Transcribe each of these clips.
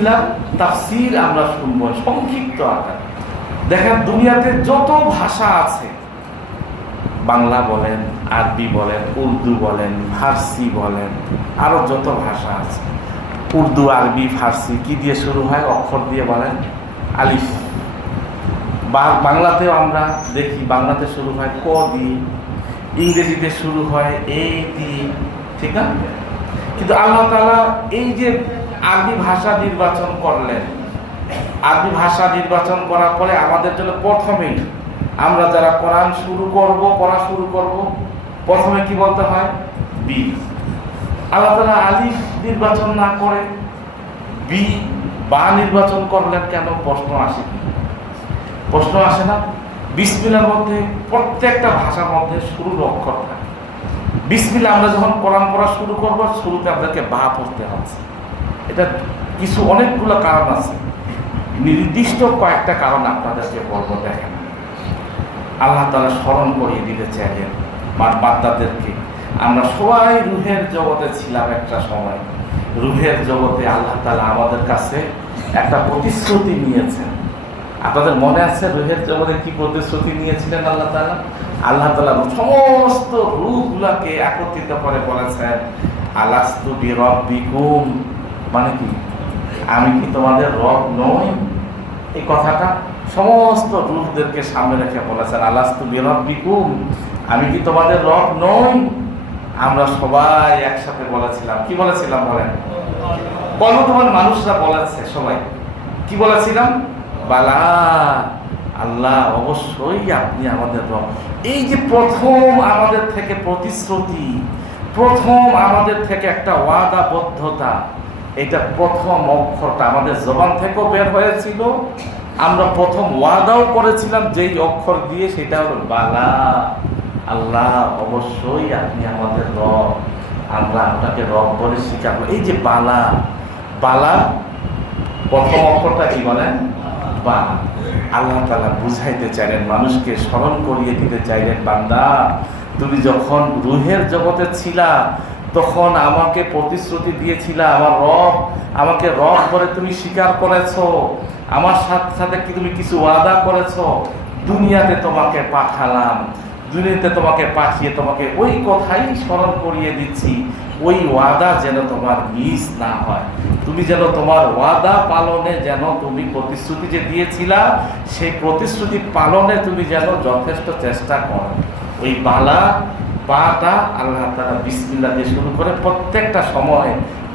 বিসমিল্লাহ তাফসীর আমরা শুনবো সংক্ষিপ্ত আকারে। দেখেন দুনিয়াতে যত ভাষা আছে, বাংলা বলেন, আরবি বলেন, উর্দু বলেন, ফার্সি বলেন, আরো যত ভাষা আছে, উর্দু, আরবি, ফার্সি কি দিয়ে শুরু হয়? অক্ষর দিয়ে বলেন, আলিফ। বাংলাতেও আমরা দেখি বাংলাতে শুরু হয় ক দিয়ে, ইংরেজিতে শুরু হয় এ দিয়ে, ঠিক না? কিন্তু আল্লাহ তাআলা এই যে আরবি ভাষা নির্বাচন করলেন, আরবি ভাষা নির্বাচন করার পরে আমাদের জন্য প্রথমেই আমরা যারা কোরআন পড়া শুরু করব, প্রথমে কি বলতে হয়? বি। আল্লাহ তাআলা আলিফ নির্বাচন না করে বি বা নির্বাচন করলেন কেন? প্রশ্ন আসে না? বিসমিল্লাহর মধ্যে প্রত্যেকটা ভাষার মধ্যে শুরুর অক্ষর থাকে। বিসমিল্লাহ আমরা যখন কোরআন পড়া শুরু করবো, শুরুতে আমাদেরকে বা পড়তে হচ্ছে। এটা অনেকগুলো কারণ আছে, নির্দিষ্ট কয়েকটা কারণ আপনাদেরকে বলবো। দেখেন, আল্লাহ তাআলা স্মরণ করিয়ে দিতে চাইলেন বান্দাদেরকে, আমরা সবাই রুহের জগতে ছিলাম একটা সময়। রুহের জগতে আল্লাহ তাআলা আমাদের কাছে একটা প্রতিশ্রুতি নিয়েছেন। আপনাদের মনে আছে রুহের জগতে কি প্রতিশ্রুতি নিয়েছিলেন আল্লাহ তাআলা? আল্লাহ তাআলা সমস্ত রূহগুলোকে একত্রিত করে বলেছেন, আলাস্তু বিরাব্বিকুম, মানে কি, আমি কি তোমাদের রব নই? এই কথাটা সমস্ত রূহদেরকে সামনে রেখে বলেছেন, আলাস্তু বিরাব্বিকুম, আমি কি তোমাদের রব নই? আমরা সবাই একসাথে বলেছিলাম, কি বলেছিলাম বলেন? কর্মতমান মানুষরা বলেছে সবাই, কি বলেছিলাম? বালা, আল্লাহ অবশ্যই আপনি আমাদের রব। এই যে প্রথম আমাদের থেকে প্রতিশ্রুতি, প্রথম আমাদের থেকে একটা ওয়াদাবদ্ধতা, এটা প্রথম অক্ষরটা আমাদের জবান থেকেও বের হয়েছিল। আমরা প্রথম ওয়াদাও করেছিলাম যেই অক্ষর দিয়ে, সেটা হলো বালা, আল্লাহ অবশ্যই আপনি আমাদের রব, আমরা আপনাকে রব বলে স্বীকার করি। এই যে বালা, প্রথম অক্ষরটা কি বলেন? বা। আল্লাহ তাআলা বুঝাইতে চাইলেন, মানুষকে স্মরণ করিয়ে দিতে চাইলেন, বান্দা তুমি যখন রুহের জগতে ছিলা তখন আমাকে প্রতিশ্রুতি দিয়েছিলা, আমার রব, আমাকে রব বলে তুমি স্বীকার করেছো, আমার সাথে সাথে কি তুমি কিছু ওয়াদা করেছো। দুনিয়াতে তোমাকে পাঠালাম, দুনিয়াতে তোমাকে পাঠিয়ে তোমাকে ওই কথাই স্মরণ করিয়ে দিচ্ছি, ওই ওয়াদা যেন তোমার মিস না হয়। তুমি যেন তোমার ওয়াদা পালনে, যেন তুমি প্রতিশ্রুতি যে দিয়েছিলা সেই প্রতিশ্রুতি পালনে তুমি যেন যথেষ্ট চেষ্টা করো। ওই বাটা আল্লাহ তাআলা বিসমিল্লাহ দিয়ে শুরু করে প্রত্যেকটা সময়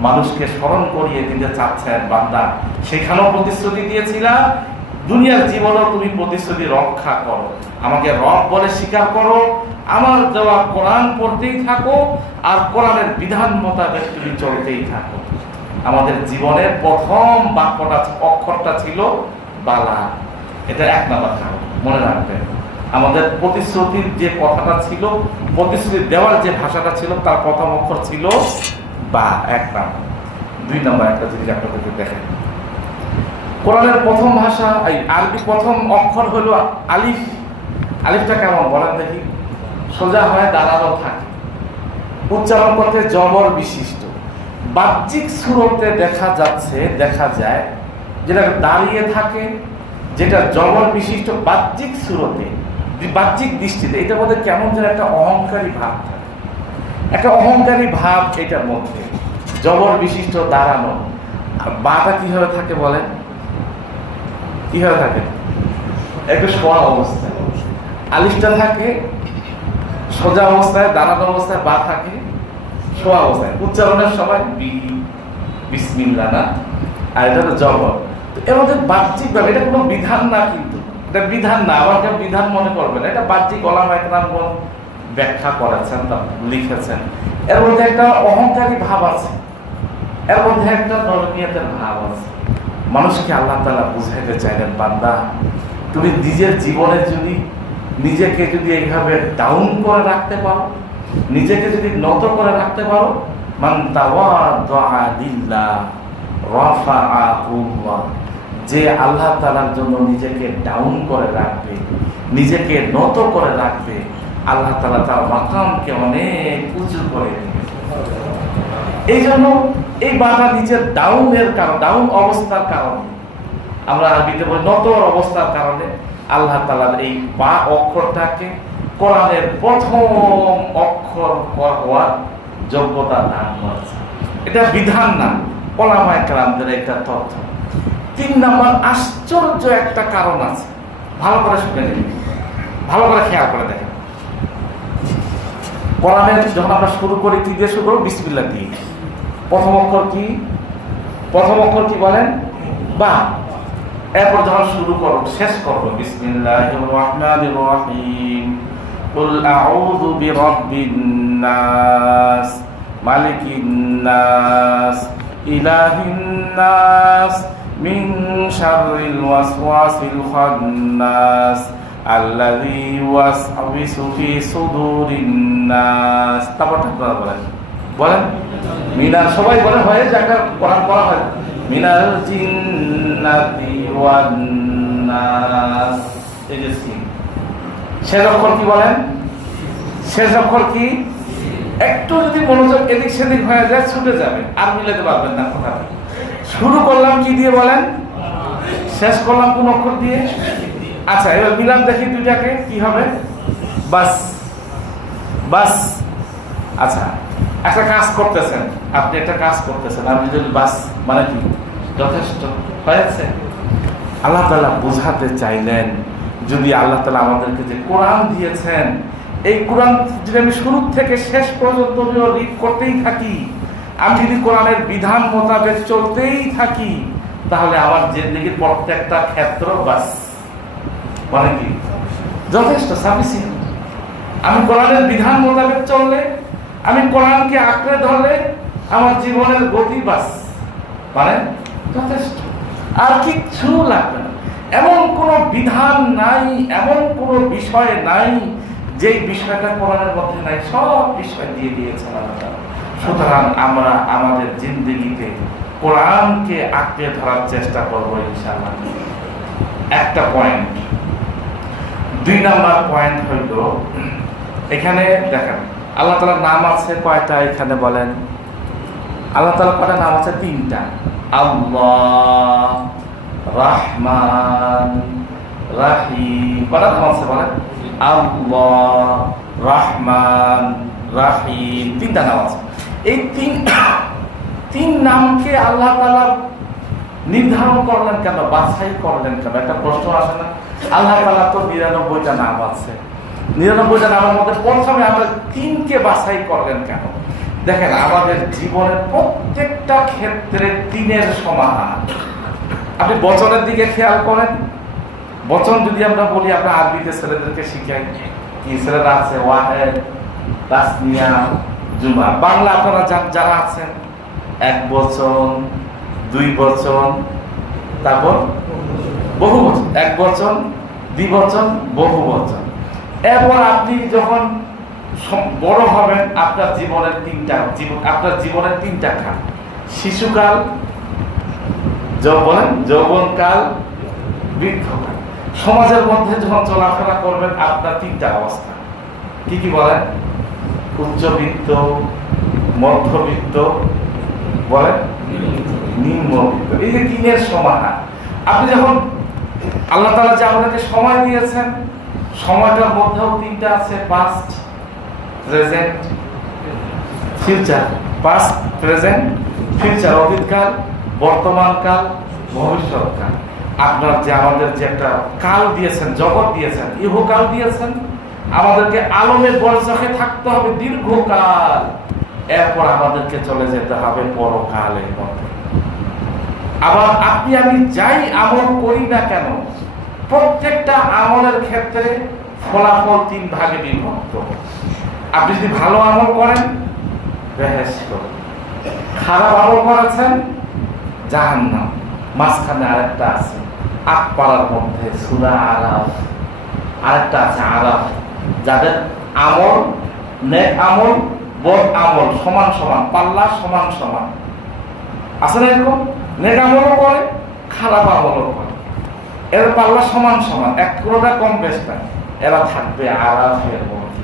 মানুষকে স্মরণ করিয়ে দিতে চাচ্ছেন, বান্দা সেখানেও প্রতিশ্রুতি দিয়েছিলা, দুনিয়ার জীবনেও তুমি প্রতিশ্রুতি রক্ষা করো, আমাকে রব বলে স্বীকার করো, আমার দেওয়া কোরআন পড়তেই থাকো, আর কোরআনের বিধান মোতাবেক তুমি চলতেই থাকো। আমাদের জীবনের প্রথম বাক্যটা, অক্ষরটা ছিল বালা। এটা এক নাম্বার কারণ, মনে রাখবেন। আমাদের প্রতিশ্রুতির যে কথাটা ছিল, প্রতিশ্রুতি দেওয়ার যে ভাষাটা ছিল, তার প্রথম অক্ষর ছিল বা, এক নাম্বার। দুই নাম্বার একটা জিনিস আপনাদেরকে দেখেন, কোরআনের প্রথম ভাষা এই আরবি, প্রথম অক্ষর হলো আলিফ। আলিফটা কেমন বলেন দেখি? সোজা হয়, দাঁড়ানো থাকে, উচ্চারণ করতে জবর বিশিষ্ট। বাহ্যিক সুরতে দেখা যায় যেটা দাঁড়িয়ে থাকে, যেটা জবর বিশিষ্ট বাহ্যিক সুরতে, বাহ্যিক দৃষ্টিতে এটার মধ্যে কেমন যেন একটা অহংকারী ভাব থাকে, একটা অহংকারী ভাব এটার মধ্যে, জবর বিশিষ্ট, দাঁড়ানো। আর বাটা কিভাবে থাকে বলেন? কিভাবে থাকে? একটু শোয়া অবস্থায়। আলিফটা থাকে সোজা অবস্থায়, দাঁড়ানো অবস্থায়, বা থাকে শোয়া অবস্থায়। উচ্চারণের সময় বিসমিল্লাহ না, আর এটা তো জবর। এর মধ্যে বাহ্যিক ভাবে, এটা কোনো বিধান না, কিন্তু এটা বিধান না, আবার কেউ বিধান মনে করবে না, এটা বাহ্যিক ওলামা একরাম ব্যাখ্যা করেছেন, তা লিখেছেন। এর মধ্যে একটা অহংকারী ভাব আছে, এর মধ্যে একটা নরমিয়তের ভাব আছে। মানুষকে আল্লাহ তাআলা বুঝাইতে চাইলেন, বান্দা তুমি নিজের জীবনে নিজেকে যদি এইভাবে ডাউন করে রাখতে পারো, নিজেকে যদি নত করে রাখতে পারো, মান তাওয়াদা লিল্লাহ রাফাআহুল্লাহ, যে আল্লাহ তাআলার জন্য নিজেকে ডাউন করে রাখবে, নিজেকে নত করে রাখবে, আল্লাহ তাআলা তার মাকামকে অনেক উঁচু করে দেবে। এই জন্য এই বাটা নিচের ডাউনের কারণ, ডাউন অবস্থার কারণে, আমরা আরবিতে বলি নতর অবস্থার কারণে আল্লাহ তাআলা এই বা অক্ষরটাকে কোরআনের প্রথম অক্ষর হওয়ার যোগ্যতা দান করেছে। এটা বিধান না, ওলামায়ে কেরামদের একটা তথ্য। 3 নম্বর আশ্চর্য একটা কারণ আছে, ভালো করে শুনে নিন, ভালো করে খেয়াল করে দেখেন। কোরআনের যখন আমরা শুরু করি কি দিয়ে শুরু করব? বিসমিল্লাহ দিয়ে। প্রথম অক্ষর কি? প্রথম অক্ষর কি বলেন? বা। এরপর যখন শুরু করব, শেষ করব বিসমিল্লাহির রহমানির রহিম, কুল আউযু বিরাব্বিন নাস, মালিকিন নাস, ইলাহিন নাস, মিন শাররিল ওয়াসওয়াসিল খান্নাস, আল্লাযী ইউওয়াসউিসু ফি সুদুরিন নাস। তারপর আপনারা বলেন, বলেন মিনার, সবাই বলেন, হয়ে যাকে কোরআন পড়া হয়, মিনাল জিন্নাতি ওয়ান নাস। এই যে সিন, শেষ অক্ষর কি বলেন? শেষ অক্ষর কি? একটু যদি মনোযোগ এদিক সেদিক হয়ে যায় ছুটে যাবে, আর মিলাতে পারবেন না কথা। শুরু করলাম কি দিয়ে বলেন? শেষ করলাম কোন অক্ষর দিয়ে? আচ্ছা, এবার মিলাম দেখি দুইটাকে, কি হবে? বাস, বাস। আচ্ছা, একটা কাজ করতেছেন আপনি, একটা কাজ করতেছেন আপনি, যদি বাস মানে কি যথেষ্ট হয়েছে। আল্লাহ তাআলা বোঝাতে চাইলেন, যদি আল্লাহ তাআলা আমাদেরকে যে কোরআন দিয়েছেন, এই কোরআন যদি আমি শুরু থেকে শেষ পর্যন্ত রিড করতেই থাকি, আমি যদি কোরআনের বিধান মোতাবেক চলতেই থাকি, তাহলে আমার জিন্দেগির প্রত্যেকটা ক্ষেত্র বাস মানে কি যথেষ্ট, সাফিসিয়েন্ট। আমি কোরআনের বিধান মোতাবেক চললে, আমি কোরআনকে আঁকড়ে ধরলে আমার জীবনের গতি বাস মানে যথেষ্ট, আর কিচ্ছু লাগবে না। এমন কোন বিধান নাই, এমন কোন বিষয় নাই যেই বিষয়টা কোরআনের মধ্যে নাই, সব বিষয় দিয়ে দিয়েছেন আল্লাহ তাআলা। সুতরাং আমরা আমাদের জিন্দেগিতে কোরআনকে আঁকড়ে ধরার চেষ্টা করব ইনশাআল্লাহ। একটা পয়েন্ট। 2 নাম্বার পয়েন্ট হইল, এখানে দেখেন আল্লাহ তাআলার নাম আছে কয়টা? এখানে বলেন আল্লাহ তাআলার কয়টা নাম আছে? 3টা। আল্লাহ, রহমান, রাহিম। কয়টা নাম আছে বলেন? আল্লাহ, রহমান, রাহিম, 3টা নাম আছে। এই তিন নামকে আল্লাহ তাআলা নির্ধারণ করলেন কেন, বাছাই করলেন কেন? একটা প্রশ্ন আসে না? আল্লাহ তাআলা তো 99টা নাম আছে, 99টা নামের মধ্যে প্রথমে আমরা 3কে বাছাই করলেন কেন? দেখেন, আমাদের জীবনের প্রত্যেকটা ক্ষেত্রে 3-এর সমাহার। আপনি বচনের দিকে খেয়াল করেন, বচন যদি আমরা বলি, আমরা আরবিতে ছেলেদেরকে শিখাই, কি ছেলেরা আছে? ওয়াহেদ, তাসনিয়া, জুমা। বাংলা আপনারা যারা আছেন, 1 বচন, 2 বচন, তারপর বহু বচন, 1 বচন, 2 বচন, বহু বচন। এরপর আপনি যখন বড় হবেন, আপনার জীবনের 3টা কাল: শিশুকাল, যৌবনকাল, বৃদ্ধকাল। সমাজের মধ্যে যখন চলাফেরা করবেন, আপনার 3টা অবস্থা। কি কি বলেন? উচ্চবিত্ত, মধ্যবিত্ত, বলেন নিম্নবিত্ত। এই যে 3-এর সমাহার। আপনি যখন আল্লাহ তাআলা যে আমাদেরকে সময় দিয়েছেন, সময়টার মধ্যেও 3টা আছে: past, present, future. Past, present, future, অতীতকাল, বর্তমানকাল, ভবিষ্যৎকাল। আপনার যে আমাদের যে একটা কাল দিয়েছেন, জগৎ দিয়েছেন, ইহকাল দিয়েছেন, আমাদেরকে আলমের বরজখে থাকতে হবে দীর্ঘকাল। এরপর আমাদেরকে চলে যেতে হবে পরকালের মধ্যে। আবার আপনি আমি যাই আমল করি না কেন, প্রত্যেকটা আমলের ক্ষেত্রে ফলাফল 3 ভাগে বিভক্ত। আপনি যদি ভালো আমল করেন, বেহেশত। খারাপ আমল করেছেন, জাহান্নাম। মাঝখানে আরেকটা আছে, আকপাড়ার মধ্যে সূরা আরাফ, আরেকটা আছে আরাফ। যাদের আমল, নেক আমল, বদ আমল সমান সমান, পাল্লা সমান সমান আছে না? এরকম নেক আমলও করে, খারাপ আমলও করে, এর পাল্লা সমান সমান, এক কোনোটা কম বেশ নাই। এরা থাকবে আরাফের মধ্যে।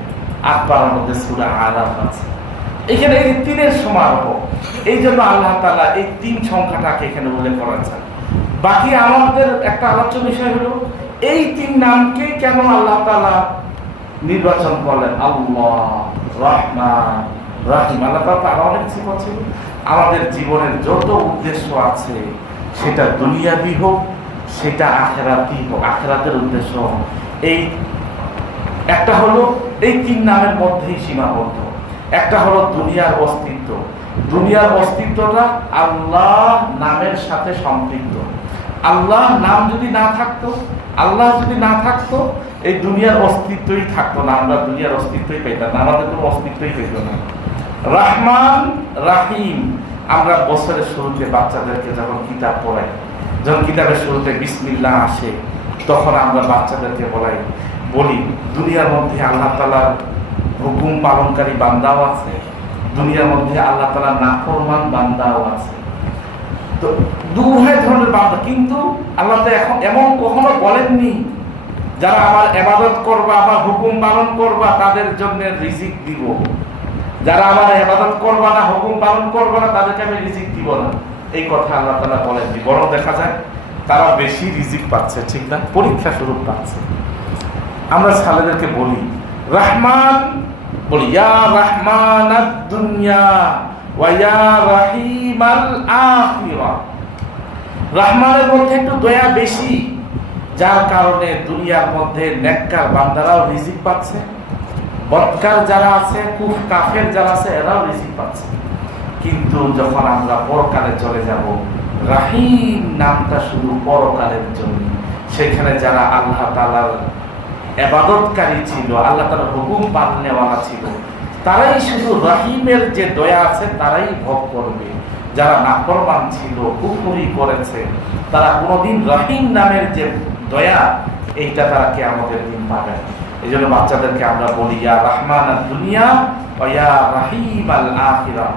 আকপাড়ার মধ্যে সূরা আরাফ আছে। এখানে এই তিনের সমারোহ, এই জন্য আল্লাহ তাআলা এই তিন সংখ্যাটাকে এখানে উল্লেখ করেছেন। বাকি আমাদের একটা আলোচ্য বিষয় হলো এই তিন নামকে কেন আল্লাহ তাআলা নির্বাচন করলেন। আল্লাহ, রহমান, রাহিম। আল্লাহ তাআলা আরো অনেক সিফাত ছিল। আমাদের জীবনের যত উদ্দেশ্য আছে, সেটা দুনিয়াবি হোক, সেটা আখিরাতি হোক, আখিরাতের উদ্দেশ্য, এই একটা হলো এই তিন নামের মধ্যেই সীমাবদ্ধ। একটা হলো দুনিয়ার অস্তিত্ব। দুনিয়ার অস্তিত্বটা আল্লাহ নামের সাথে সম্পৃক্ত। আল্লাহ নাম যদি না থাকতো, আল্লাহ যদি না থাকতো, এই দুনিয়ার অস্তিত্বই থাকতো না, আমরা দুনিয়ার অস্তিত্বই পেতাম না, আমাদের কোনো অস্তিত্বই পেত না। রহমান, রাহিম। আমরা বছরের শুরুতে বাচ্চাদেরকে যখন কিতাব পড়াই, যখন কিতাবের শুরুতে বিসমিল্লাহ আসে, তখন আমরা বাচ্চাদেরকে বলি দুনিয়ার মধ্যে আল্লাহ তাআলার হুকুম পালনকারী বান্দাও আছে, দুনিয়ার মধ্যে আল্লাহ তাআলার নাফরমান বান্দাও আছে। তো দুই ধরনের বান্দা, কিন্তু আল্লাহ তো এখন এমন কখনো বলেননি যারা আমার ইবাদত করবা, আমার হুকুম পালন করবা, তাদের জন্য রিজিক দিব। যারা আমার ইবাদত করবা না, হুকুম পালন করবা না, তাদেরকে আমি রিজিক দিব না, এই কথা আল্লাহ তাআলা বলেননি। বরং দেখা যায় তারা বেশি রিজিক পাচ্ছে, ঠিক না, পরীক্ষা স্বরূপ পাচ্ছে। আমরা ছেলেদেরকে বলি রহমান, বলি ইয়া রহমানাদ দুনিয়া ওয়া ইয়া রাহিমাল আখিরা। রহমানের মধ্যে একটু দয়া বেশি, যার কারণে দুনিয়ার মধ্যে নেককার বান্দারাও রিজিক পাচ্ছে, বদকার যারা আছে, কাফের যারা আছে, এরাও রিজিক পাচ্ছে। কিন্তু যখন আমরা পরকালে চলে যাব, রাহিম নামটা শুধু পরকালের জন্য। সেখানে যারা আল্লাহ তাআলার ইবাদতকারী ছিল, আল্লাহ তাআলার হুকুম পালনেওয়ালা ছিল, তারাই শুধু রাহিমের যে দয়া আছে তারাই ভোগ করবে। যারা নাফরমান ছিল, কুফরি করেছে, তারা কোনোদিন রাহিম নামের যে দয়া, এইটা তারা কিয়ামতের দিন পাবে। এই জন্য বাচ্চাদেরকে আমরা বলি ইয়া রহমানাদ দুনিয়া ওয়া ইয়া রাহিমাল আখিরা।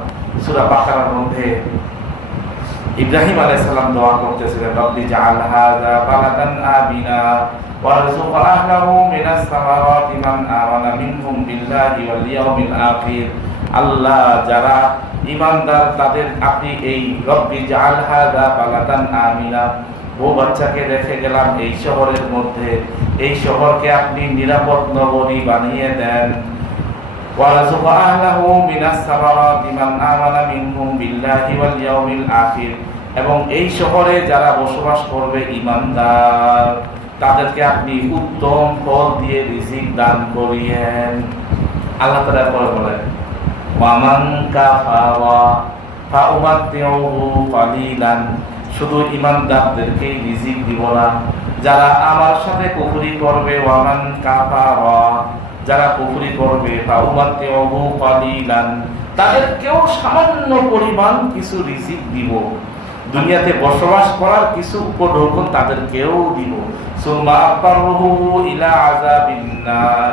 সূরা বাকারার মধ্যে ইব্রাহিম আলাইহিস সালাম দোয়া করতেছিলেন, রব্বি জাআল হাযা বালাদান আমিনা ওয়ারযুক আহলাহু মিনাস সামারাতি মান আমানা মিনহুম বিল্লাহি ওয়াল ইয়াউমিল আখির। আল্লাহ, যারা ঈমানদার তাদের আপনি এই রব্বি জাআল হাযা বালাদান আমিনা, ও বাচ্চাকে রেখে গেলাম এই শহরের মধ্যে, এই শহরকে আপনি নিরাপদ নগরী বানিয়ে দেন। ওয়ারযুক আহলাহু মিনাস সামারাতি মান আমানা মিনহুম বিল্লাহি ওয়াল ইয়াউমিল আখির। এবং এই শহরে যারা বসবাস করবে ঈমানদার, তাদেরকে আপনি উত্তম ফল দিয়ে রিজিক দান করিয়েন। আল্লাহ তাআলা পরে বলেন ওয়ামান কাফারা ফাউমাতিউহু কালিলান। শুধু ঈমানদারদেরকেই রিজিক দিব না, যারা আমার সাথে কুফরি করবে, ওয়ামান কাফারা, যারা কুফরি করবে, ফাউমাতিউহু কালিলান, তাদেরকেও সামান্য পরিমাণ কিছু রিজিক দিব। দুনিয়াতে বসবাস করার কিছু উপঢৌকন তাদেরকেও দিব। সুম্মা আতারহু ইলা আযাবিন নার,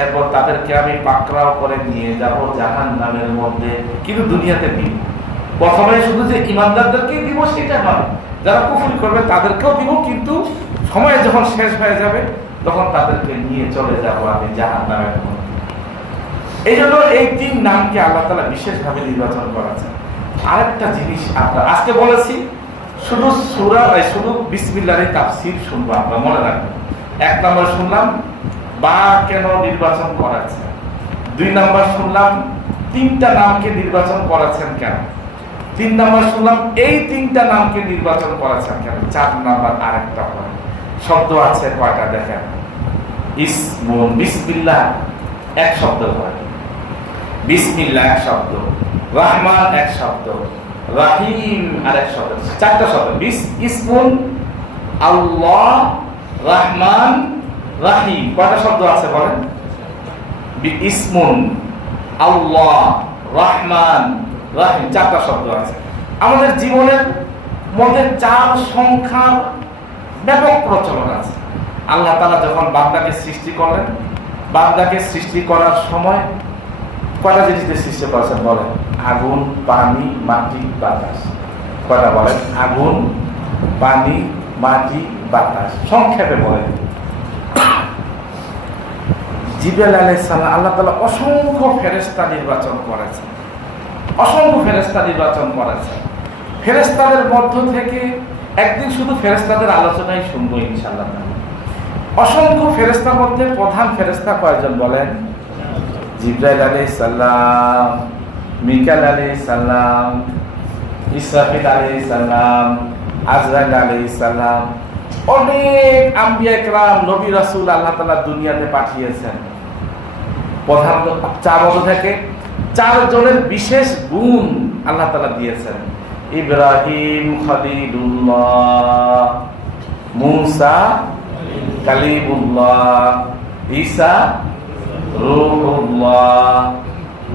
এরপর তাদেরকে আমি পাকড়াও করে নিয়ে যাব জাহান্নামের মধ্যে। কিন্তু দুনিয়াতে দিব, প্রথমে শুধু যে ঈমানদারদেরকেই দিব সেটা নয়, যারা কুফরি করবে তাদেরকেও দিব, কিন্তু সময় যখন শেষ হয়ে যাবে তখন তাদেরকে নিয়ে চলে যাব আমি জাহান্নামের মধ্যে। এই জন্য এই তিন নামকে আল্লাহ তাআলা বিশেষভাবে নির্বাচন করেছেন। আরেকটা জিনিস আপনার আজকে বলেছি, শুধু সূরা শুধু বিসমিল্লাহর তাফসীর শুনবো, আমরা মনে রাখবেন। এক নম্বর শুনলাম বা কেন নির্বাচন করেছেন, দুই নম্বর শুনলাম তিনটা নামকে নির্বাচন করেছেন কেন, তিন নম্বর শুনলাম এই তিনটা নামকে নির্বাচন করেছেন কেন, চার নম্বর আরেকটা শব্দ আছে কয়টা দেখেন। ইসমুন, বিসমিল্লাহ এক শব্দ হয়, বিসমিল্লাহ এক শব্দ, রহমান এক শব্দ, রাহিম আরেক শব্দ, চারটা শব্দ। ইসমুন, আল্লাহ, রহমান, রাহিম, কয়টা শব্দ আছে বলেন? ইসমুন, আল্লাহ, রহমান, রাহিম, চারটা শব্দ আছে। আমাদের জীবনের মধ্যে চার সংখ্যার ব্যাপক প্রচলন আছে। আল্লাহ তাআলা যখন বান্দাকে সৃষ্টি করলেন, বান্দাকে সৃষ্টি করার সময় কয়টা জিনিস দিয়ে সৃষ্টি করেছেন বলেন? আগুন, পানি, মাটি, বাতাস। কয়টা বলেন? আগুন, পানি, মাটি, বাতাস। সংক্ষেপে বলেন। জিবরাইল আলাইহিস সালাম আল্লাহ তাআলা অসংখ্য ফেরেশতা নির্বাচন করেছেন। অসংখ্য ফেরেশতা নির্বাচন করেছেন। ফেরেশতাদের মধ্য থেকে একদিন শুধু ফেরেশতাদের আলোচনাই শুনবো ইনশাআল্লাহ। অসংখ্য ফেরেশতার মধ্যে প্রধান ফেরেশতা কয়জন বলেন? জিবরাইল আলাইহিস সালাম, মিকাইল আলাইহিস সালাম, ইসরাফিল আলাইহিস সালাম, আজরাইল আলাইহিস সালাম। অনেক আম্বিয়া কেরাম, নবী রাসূল আল্লাহ তাআলা দুনিয়াতে পাঠিয়েছেন। প্রধান চার থেকে 4 জনের বিশেষ গুণ আল্লাহ তাআলা দিয়েছেন। ইব্রাহিম খলিলুল্লাহ, মুসা কালিমুল্লাহ, ঈসা রূহুল্লাহ,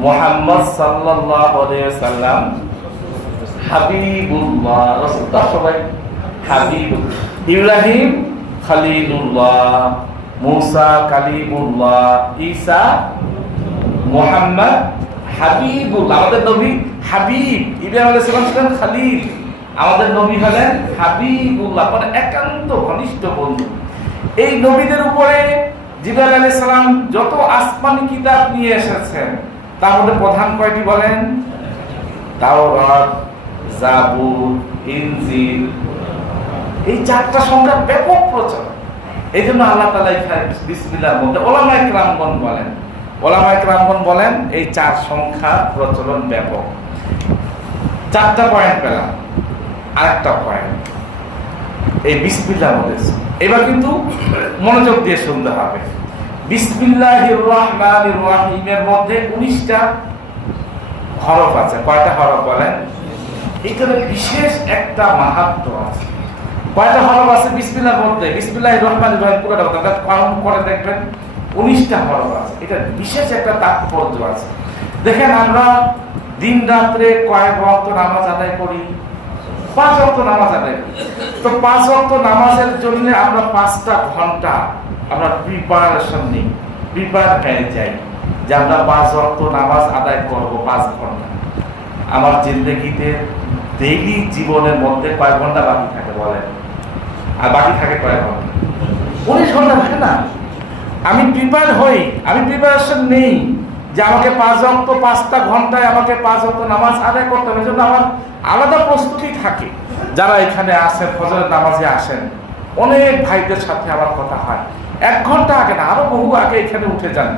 মুহাম্মদ সাল্লাল্লাহু আলাইহি ওয়াসাল্লাম হাবিবুল্লাহ। রাসূলটা সবাই হাবিব। ইব্রাহিম খলিলুল্লাহ, মুসা কালিমুল্লাহ, ঈসা মুহাম্মদ হাবিবুল্লাহ। আমাদের নবী হাবিব, ইব্রাহিম আলাইহিস সালাম ছিলেন খলিল, আমাদের নবী হলেন হাবিবুল্লাহ, মানে একান্ত ঘনিষ্ঠ বন্ধু। এই নবীদের উপরে জিবরাইল আলাইহিস সালাম যত আসমানি কিতাব নিয়ে এসেছেন তার মধ্যে প্রধান কয়টি বলেন? তাওরাত, জাবুর, ইনজিল। এই 4টা সংখ্যা ব্যাপক প্রচার। এই জন্য আল্লাহ তাআলা বিসমিল্লাহর মধ্যে ওলামায়ে কেরামগণ বলেন, ওলামায়ে কেরামগণ বলেন এই 4 সংখ্যা প্রচলন ব্যাপক। 4টা পয়েন্ট পেলাম। আরেকটা পয়েন্ট এই বিসমিল্লাহর মধ্যে, এবার কিন্তু মনোযোগ দিয়ে শুনতে হবে। বিসমিল্লাহির রহমানির রহিমের মধ্যে 19টা হরফ আছে। কয়টা হরফ বলেন? এখানে বিশেষ একটা মাহাত্ম্য আছে। কয়টা হরফ আছে বিসমিল্লাহর মধ্যে? বিসমিল্লাহির রহমানির রহিম পুরোটা কাউন্ট করে দেখবেন, 19টা হরফ আছে। এটা বিশেষ একটা তাৎপর্য আছে। দেখেন, আমরা দিন রাত্রে কয়েক ওয়াক্ত নামাজ আদায় করি? 5 ওয়াক্ত নামাজ আদায় করি। তো 5 ওয়াক্ত নামাজের জন্য আমরা 5টা ঘন্টা আমরা প্রিপারেশন নিই, প্রিপেয়ার হয়ে যাই যে আমরা 5 ওয়াক্ত নামাজ আদায় করব 5 ঘন্টা। আমার জিন্দেগিতে ডেইলি জীবনের মধ্যে কয় ঘন্টা বাকি থাকে বলেন? আর বাকি থাকে কয় ঘন্টা? 19 ঘন্টা থাকে না? আমি প্রিপেয়ার হই, আমি প্রিপারেশন নেই যে আমাকে 5 ওয়াক্ত 5টা ঘন্টায় আমাকে 5 ওয়াক্ত নামাজ আদায় করতে হবে। এজন্য আমার আলাদা প্রস্তুতি থাকে। যারা এখানে আসেন, ফজরের নামাজে আসেন, অনেক ভাইদের সাথে আমার কথা হয়। 1 ঘন্টা আগে না, আরো বহু আগে এখানে উঠে যান,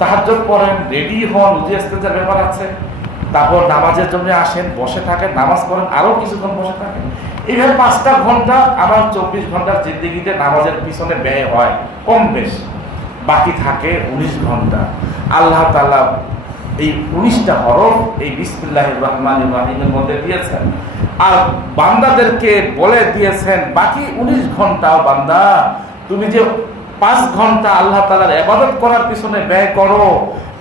তাহাজ্জুদ পড়েন, রেডি হন, উজু ইস্তেঞ্জার ব্যাপার আছে, তারপর নামাজের জন্য আসেন, বসে থাকেন, নামাজ পড়েন, আরো কিছুক্ষণ বসে থাকেন। এইভাবে 5টা ঘন্টা আমার 24 ঘন্টার জিন্দেগিতে নামাজের পিছনে ব্যয় হয় কম বেশ। বাকি থাকে 19 ঘন্টা। আল্লাহ তাআলা এই 19টা হরফ এই বিসমিল্লাহির রহমানির রহিমের মধ্যে দিয়েছেন, আর বান্দাদেরকে বলে দিয়েছেন বাকি 19 ঘন্টা বান্দা তুমি যে 5 ঘন্টা আল্লাহ তাআলার ইবাদত করার পিছনে ব্যয় করো,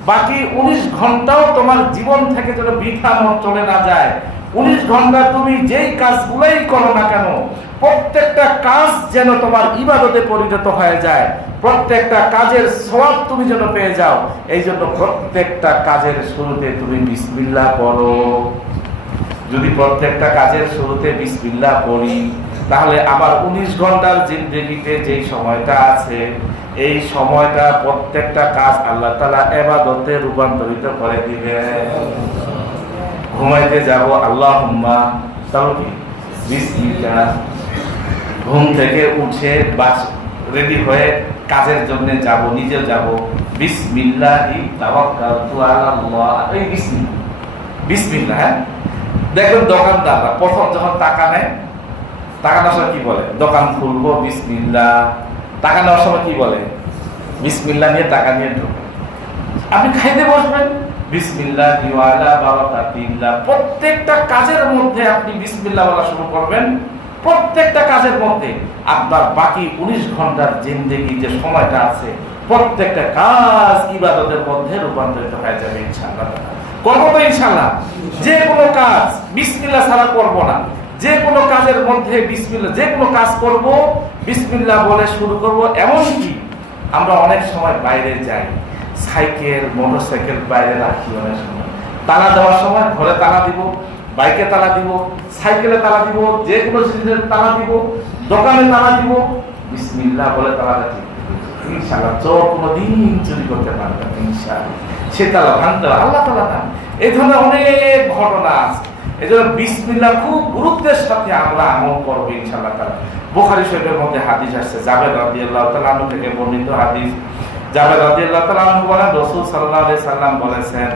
বাকি 19 ঘন্টাও তোমার জীবন থেকে যেন বৃথা চলে না যায়। 19 ঘন্টা তুমি যেই কাজগুলোই করো না কেন, প্রত্যেকটা কাজ যেন তোমার ইবাদতে পরিণত হয়ে যায়, প্রত্যেকটা কাজের সওয়াব তুমি যেন পেয়ে যাও। এই জন্য প্রত্যেকটা কাজের শুরুতে তুমি বিসমিল্লাহ পড়ো। যদি প্রত্যেকটা কাজের শুরুতে বিসমিল্লাহ পড়ি, তাহলে আমার 19 ঘন্টার জিন্দেগিতে যেই সময়টা আছে, এই সময়টা প্রত্যেকটা কাজ আল্লাহ তাআলা ইবাদতে রূপান্তরিত করে দিবে। ঘুমাইতে যাব, আল্লাহুম্মা, তাহলে কি বিসমিল্লাহ। ঘুম থেকে উঠে বাস রেডি হয়ে কাজের জন্য যাব, নিজে যাব, বিসমিল্লাহি তাওয়াক্কালতু আলাল্লাহ। এই বিসমিল্লাহ। দেখবেন দোকানদাররা প্রথম যখন টাকা নেয়, টাকা নেওয়ার সময় কি বলে? দোকান খুলবো বিসমিল্লাহ। টাকা নেওয়ার সময় কি বলে? বিসমিল্লাহ নিয়ে টাকা নিয়ে ঢোকে। আপনি খাইতে বসবেন, বিসমিল্লাহ ওয়ালা বারাকাতিল্লাহ। প্রত্যেকটা কাজের মধ্যে আপনি বিসমিল্লাহ বলা শুরু করবেন, প্রত্যেকটা কাজের মধ্যে আপনার বাকি 19 ঘন্টার জিন্দেগি যে সময়টা আছে, প্রত্যেকটা কাজ ইবাদতের মধ্যে রূপান্তরিত হয়ে যাবে ইনশাআল্লাহ। করবো তো ইনশাআল্লাহ? যে কোনো কাজ বিসমিল্লাহ ছাড়া করবো না। যে কোনো কাজের মধ্যে বিসমিল্লাহ, যে কোনো কাজ করব বিসমিল্লাহ বলে শুরু করব। এমনকি আমরা অনেক সময় বাইরে যাই, সাইকেল মোটরসাইকেল বাইরে রাখি, অনেক সময় তালা দেওয়ার সময় ঘরে তালা দিব, বাইকে তালা দিব, সাইকেলে তালা দিব, যে কোনো জিনিসের তালা দিব, দোকানে তালা দিব, বিসমিল্লাহ বলে তালা রাখি। ইনশাআল্লাহ চোর কোনোদিন চুরি করতে পারবে না ইনশাআল্লাহ। সে তালা ভাঙতে আল্লাহ তাআলা না। এই ধরনের অনেক ঘটনা আছে। এই জন্য বিসমিল্লাহ খুব গুরুত্বের সাথে আমরা আমল করবো ইনশাআল্লাহ তাআলা। বুখারী শরীফের মধ্যে হাদিস আসছে, জাবের রাদিয়াল্লাহু তাআলা আনহু থেকে বর্ণিত হাদিস। জাবের রাদিয়াল্লাহু তাআলা আনহু বলেন, রাসূল সাল্লাল্লাহু আলাইহি সাল্লাম বলেছেন,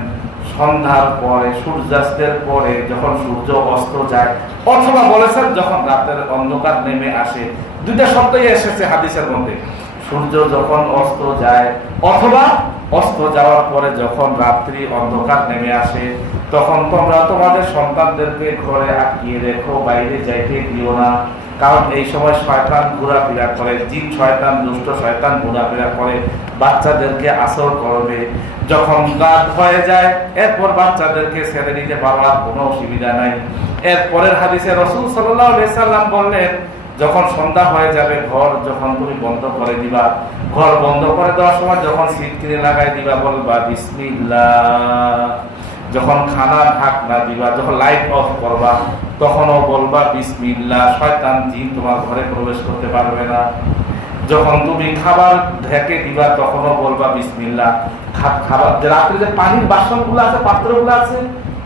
সন্ধ্যার পরে, সূর্যাস্তের পরে, যখন সূর্য অস্ত যায়, অথবা বলেছেন যখন রাতের অন্ধকার নেমে আসে, দুইটা শব্দই এসেছে হাদিসের মধ্যে। সূর্য যখন অস্ত যায় অথবা অস্ত যাওয়ার পরে যখন রাত্রি অন্ধকার নেমে আসে, তখন তোমরা তোমাদের সন্তানদেরকে ঘরে আটকিয়ে রেখো, বাইরে যাইতে দিও না। কারণ এই সময় শয়তান ঘোরাফেরা করে, জিন শয়তান, দুষ্ট শয়তান ঘোরাফেরা করে, বাচ্চাদেরকে আসর করবে। যখন রাত হয়ে যায় এরপর বাচ্চাদেরকে ছেড়ে দিতে পারবার কোনো অসুবিধা নাই। এরপরের হাদিসে রাসূল সাল্লাল্লাহু আলাইহি সাল্লাম বললেন, যখন সন্ধ্যা হয়ে যাবে ঘর যখন তুমি বন্ধ করে দিবা, ঘর বন্ধ করে দেওয়ার সময় যখন সিটকিনি লাগাই দিবা, বলবা বিসমিল্লাহ। যখন খানা ঢাকনা দিবা, যখন লাইট অফ করবা, তখনও বলবা বিসমিল্লাহ। শয়তান জিন তোমার ঘরে প্রবেশ করতে পারবে না। যখন তুমি খাবার ঢেকে দিবা, তখনও বলবা বিসমিল্লাহ। খাবার রাত্রে যে পানির বাসনগুলো আছে, পাত্রগুলো আছে,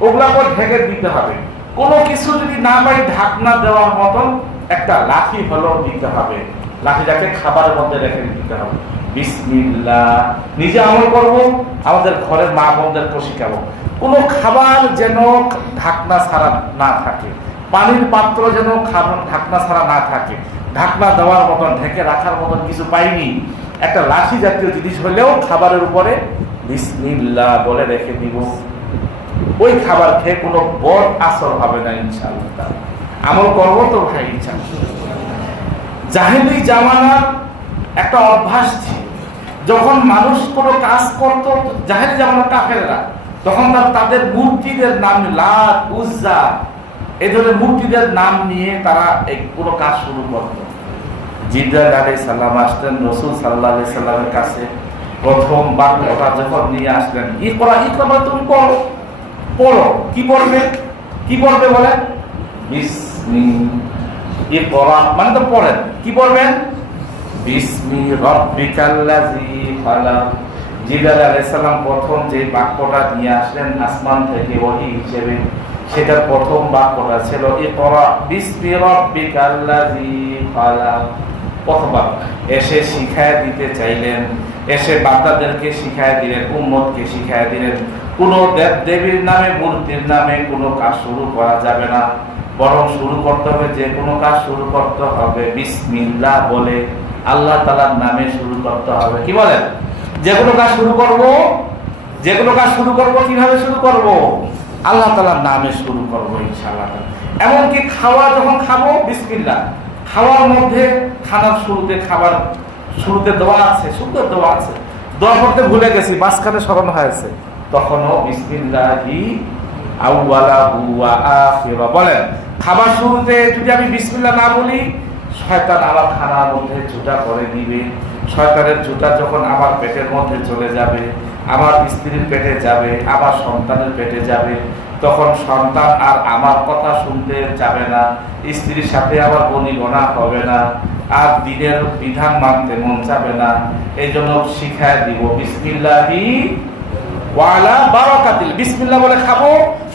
ওগুলা করে ঢেকে দিতে হবে। কোনো কিছু যদি না পাই, ঢাকনা দেওয়ার মতন একটা লাঠি হলেও দিতে হবে, লাঠিটাকে খাবারের মধ্যে রেখে দিতে হবে। বিসমিল্লাহ। নিজে আমল করবো, আমাদের ঘরের মা বোনদেরকে শিখাবো। কোনো খাবার যেন ঢাকনা ছাড়া না থাকে, পানির পাত্র যেন ঢাকনা ছাড়া না থাকে। ঢাকনা দেওয়ার মতন, ঢেকে রাখার মতন কিছু পাইনি, একটা লাঠি জাতীয় জিনিস হলেও খাবারের উপরে বিসমিল্লাহ বলে রেখে দিব। ওই খাবার খেয়ে কোনো বদ আসর হবে না ইনশাআল্লাহ। আমল করবো তো ভাই ইনশাআল্লাহ। জাহেলি জামানার একটা অভ্যাস ছিল, যখন মানুষ কোনো কাজ করতো, জাহেলি জামানার কাফেররা, তখন তাদের মূর্তিদের নাম, লাত, উজ্জা, এই ধরনের মূর্তিদের নাম নিয়ে তারা কোনো কাজ শুরু করতো। জিবরাইল আলাইহিস সালাম আসতেন রাসূল সাল্লাল্লাহু আলাইহি সাল্লামের কাছে, প্রথম বাক্যটা যখন নিয়ে আসলেন, ইকরা, ইকরা তুমি পড়ো। পড়ো, কি পড়বে? কি পড়বে বলেন? বিসমি। ইকরা মানে তো পড়েন, কি পড়বেন? বিসমি রাব্বিকাল্লাযী খালাক। জিবরাইল আলাইহিস সালাম প্রথম যে বাক্যটা নিয়ে আসলেন আসমান থেকে ওহী হিসেবে, সেটা প্রথম বাক্যটা ছিল ইকরা বিসমি রাব্বিকাল্লাযী খালাক। প্রথমবার এসে শিখায় দিতে চাইলেন, এসে বান্দাদেরকে শিখায় দিলেন, উম্মতকে শিখায় দিলেন, কোনো দেব দেবীর নামে, মূর্তির নামে কোনো কাজ শুরু করা যাবে না, বরং শুরু করতে হবে, যে কোনো কাজ শুরু করতে হবে বিসমিল্লাহ বলে, আল্লাহ তাআলার নামে শুরু করতে হবে। কি বলেন? যে কোনো কাজ শুরু করব, যে কোনো কাজ শুরু করব, কিভাবে শুরু করব? আল্লাহ তাআলার নামে শুরু করব ইনশাআল্লাহ। এমনকি খাওয়া যখন খাবো বিসমিল্লাহ। খাওয়ার মধ্যে, খানার শুরুতে, খাবার শুরুতে দোয়া আছে, সুন্দর দোয়া আছে, দোয়া করতে ভুলে গেছি, মাঝখানে স্মরণ হয়েছে, তখনও বিসমিল্লাহি আউওয়ালাহু ওয়া আখিরা বলেন। খাবার শুরুতে যদি আমি বিসমিল্লাহ না বলি, শয়তান আমার খানার মধ্যে জুতা করে দিবে। শয়তানের জুতা যখন আমার পেটের মধ্যে চলে যাবে, আমার স্ত্রীর পেটে যাবে, আমার সন্তানের পেটে যাবে, তখন সন্তান আর আমার কথা শুনতে যাবে না, স্ত্রীর সাথে আবার বনিবনা হবে না, আর দিনের বিধান মানতে মন যাবে না। এই জন্য শিখায় দিব বিসমিল্লাহি ওয়ালা বারাকাতিল। বিসমিল্লাহ বলে খাবো,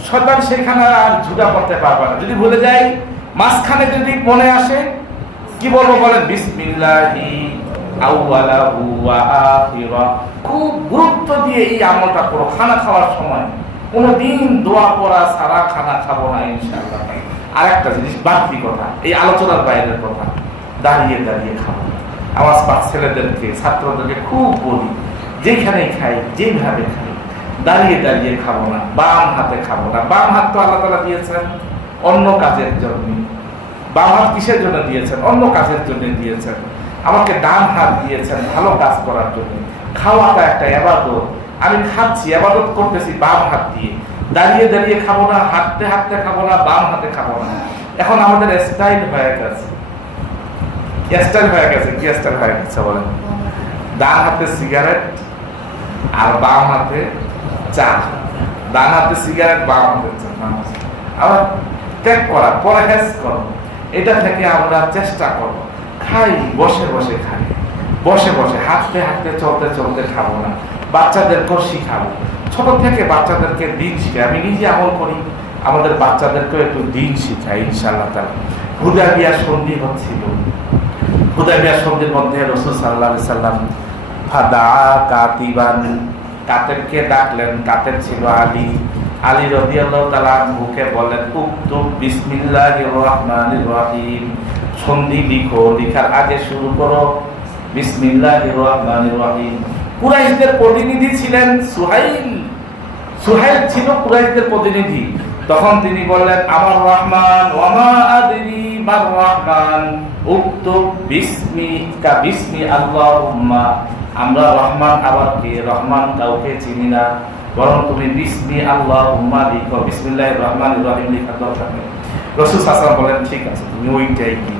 শয়তান সেখানে আর ঝুটা করতে পারবে না। যদি ভুলে যাই, মাঝখানে যদি মনে আসে, কি বলবো বলেন? বিসমিল্লাহি আউওয়ালাহু ওয়া আখিরা। খুব গুরুত্ব দিয়ে এই আমলটা করো। খানা খাওয়ার সময় কোনোদিন দোয়া পড়া ছাড়া খানা খাবো না ইনশাআল্লাহ। আর একটা জিনিস, বাড়তি কথা, এই আলোচনার বাইরের কথা, দাঁড়িয়ে দাঁড়িয়ে খাবো। আমার ছেলেদেরকে, ছাত্রদেরকে খুব বলি, যেখানে খাই, যেভাবে খাই, দাঁড়িয়ে দাঁড়িয়ে খাবো না, বাম হাতে খাবো না। বাম হাত তো আল্লাহ তাআলা দিয়েছেন অন্য কাজের জন্য। বাম হাত কিসের জন্য দিয়েছেন? অন্য কাজের জন্য দিয়েছেন। আমাকে ডান হাত দিয়েছেন ভালো কাজ করার জন্য। খাওয়াটা একটা ইবাদত। আমি খাচ্ছি, ইবাদত করতেছি বাম হাত দিয়ে। দাঁড়িয়ে দাঁড়িয়ে খাবো না, হাঁটতে হাঁটতে খাবো না, বাম হাতে খাবো না। এখন আমাদের স্টাইল হয়ে গেছে। স্টাইল হয়ে গেছে, কি স্টাইল হয়ে গেছে বলেন? ডান হাতে সিগারেট আর বাম হাতে চা। ডান হাতে সিগারেট, বাম হাতে চা। আবার ত্যাগ করা, পরহেজ করো, এটা থেকে আমরা চেষ্টা করবো। খাই বসে বসে খাই, বসে বসে হাঁটতে হাঁটতে চলতে চলতে খাবো না। বাচ্চাদেরকেও শিখাবো, ছোট থেকে বাচ্চাদেরকে দিন শিখাই। আমি নিজে আমল করি, আমাদের বাচ্চাদেরকেও একটু দিন শিখাই ইনশাআল্লাহ তাআলা। হুদায়বিয়া সন্ধি হচ্ছিল, হুদায়বিয়া সন্ধির মধ্যে রাসূল সাল্লাল্লাহু আলাইহি সাল্লাম ফাদা কাতিবান, কাতেবকে ডাকলেন। কাতেব ছিল আলী। আলী রাদিয়াল্লাহু তাআলা মুখে বলেন, উক্তুব বিসমিল্লাহির রহমানির রহিম, সন্ধি লিখো, লিখার আগে শুরু করো বিসমিল্লাহির রহমানির রহিম। কুরাইশদের প্রতিনিধি ছিলেন সুহাইল, সুহাইল ছিল কুরাইশদের প্রতিনিধি। তখন তিনি বললেন, আমার রহমান ওয়ামা আদরি মার রহমান, উক্তুব বিসমিকা বিসমি আল্লাহুম্মা, আমরা রহমান আবার কে? রহমান কাউকে চিনি না, বরং তুমি বিসমি আল্লাহুম্মা লিখো, বিসমিল্লাহির রহমানির রহিম লেখার দরকার নেই। রাসূল সাল্লাল্লাহু আলাইহি ওয়াসাল্লাম বলেন, ঠিক আছে, তুমি ওইটাই কি।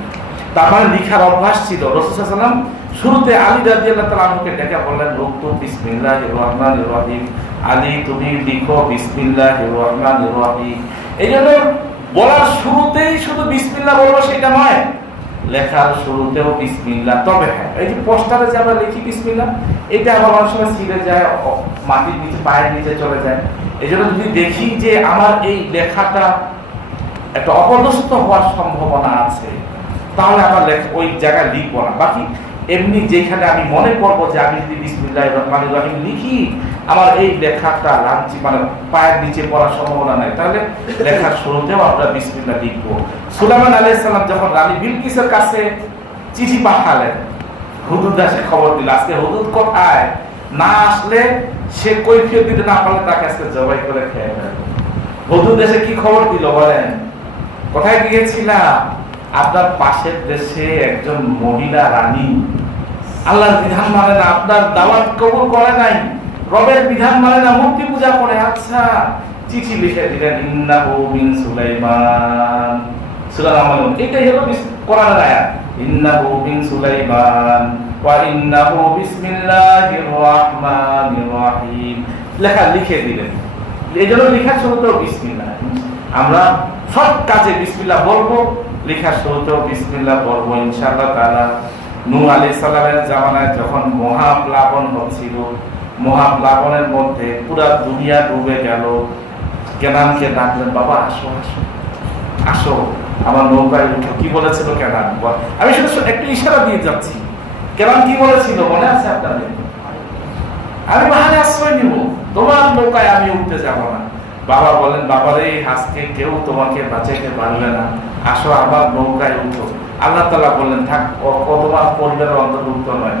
তার মানে লিখার অভ্যাস ছিল। রাসূল সাল্লাল্লাহু আলাইহি ওয়াসাল্লাম শুরুতে আলী রাদিয়াল্লাহু তাআলা আনহুকে ডেকে বললেন, উক্তুব বিসমিল্লাহির রহমানির রহিম, আলী তুমি লিখো বিসমিল্লাহির রহমানির রহিম। এই জন্য বলার শুরুতেই শুধু বিসমিল্লাহ বলবো সেটা নয়, লেখার শুরুতেও বিসমিল্লাহ। তবে হ্যাঁ, এই যে পোস্টারে যে আমরা লিখি বিসমিল্লাহ, এটা আবার অনেক সময় ছিঁড়ে যায়, মাটির নিচে পায়ের নিচে চলে যায়। এই জন্য যদি দেখি যে আমার এই লেখাটা একটা অপদস্থ হওয়ার সম্ভাবনা আছে, তাহলে আমার ওই জায়গায় লিখবো না। বাকি এমনি যেখানে আমি মনে করবো যে আমি যদি বিসমিল্লাহির রহমানির রহিম লিখি, আমার এই লেখাটা লাঞ্চি মানে পায়ের নিচে পড়ার সম্ভাবনা নাই, তাহলে লেখার শুরুতেও আমরা বিসমিল্লাহ লিখবো। সুলাইমান আলাইহিস সালাম যখন রানী বিলকিসের কাছে চিঠি পাঠালেন, হুদুদ এসে খবর দিল আজকে হুদুদ কোথায়, না আসলে সে কৈফিয়ত দিতে না পারলে তাকে আজকে জবাই করে খেয়ে ফেলবে। হুদুদ এসে কি খবর দিল বলেন? কোথায় গিয়েছিলাম? আপনার পাশের দেশে একজন মহিলা রানী আল্লাহর বিধান মানে না, আপনার দাওয়াত কবুল করে নাই, রবের বিধান মানে না, মূর্তি পূজা করে। আচ্ছা, চিঠি লিখে দিলেন, ইন্নাহু মিন সুলাইমান। সুলাইমান, এটাই হলো কোরআনের আয়াত, ইন্নাহু মিন সুলাইমান ওয়া ইন্নাহু বিসমিল্লাহির রহমানির রহিম। লেখা লিখে দিলেন। এই জন্য লেখার শুরুতেও বিসমিল্লাহ। আমরা সব কাজে বিসমিল্লাহ বলবো, লেখার শুরুতেও বিসমিল্লাহ বলবো ইনশাআল্লাহ তাআলা। নূহ আলাইহিস সালামের জামানায় যখন মহাপ্লাবন হচ্ছিল, মহাপ্লাবনের মধ্যে পুরা দুনিয়া ডুবে গেল। কেনানকে ডাকলেন, বাবা আসো আসো আসো আমার নৌকায় উঠো। কি বলেছিল কেনান? আমি শুধু একটু ইশারা দিয়ে যাচ্ছি। কেনান কি বলেছিল মনে আছে আপনাদের? আমি বাহারে আশ্রয় নিব, তোমার নৌকায় আমি উঠতে যাব না। বাবা বলেন, বাবারে আজকে কেউ তোমাকে বাঁচাইতে পারবে না, আসো আমার নৌকায় উঠো। আল্লাহ তাআলা বললেন, থাক, ও তোমার পরিবারের অন্তর্ভুক্ত নয়।